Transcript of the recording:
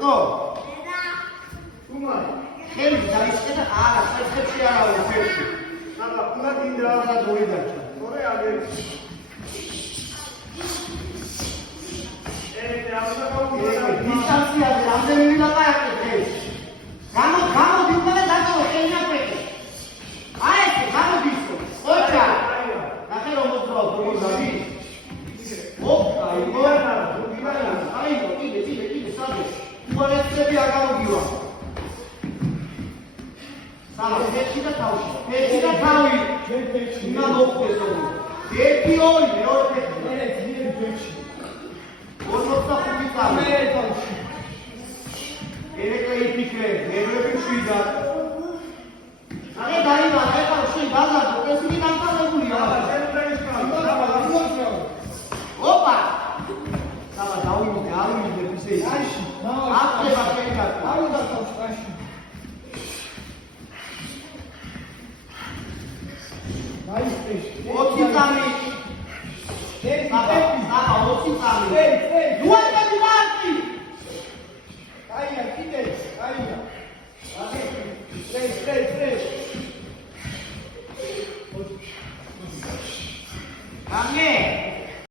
ხო? თუმცა ხელი დაიწყება არა, წესებში არა ვფერში. აბა, უნდა დინდა და დორი დარჩა. თორე აგერ. დისტანციაზე რამდენი ლაპარაკეთ ხელი. გამოდიუდა და დაწოვა ხელი ნაკვეთი. აი ეს გამოდისო. ოჩა. ნახე რომ მოძრაობ როგორ დადი. ოპა, აი, კიდე, სადე. უარესები არ გამოდივა. სალა, ერთი და თავში. ერთი და თავი. უნდა მოხდეს ორი. ერთი ორი, მეორე ფეხი. მე ძლიერი ფეხი. 45 წამი. ერეკა იფიქრე, ნერვები შვიდა. აი დაივა, ეხლა შენ გაზარდო, ესენი დამთავრებულია. ოპა! სალა დაუმიდე, არუმიდე ისე. აიში, აკრება შეკა. არ უნდა თავში, აიში. აიში. 20 წამი. აბა 20 წამი.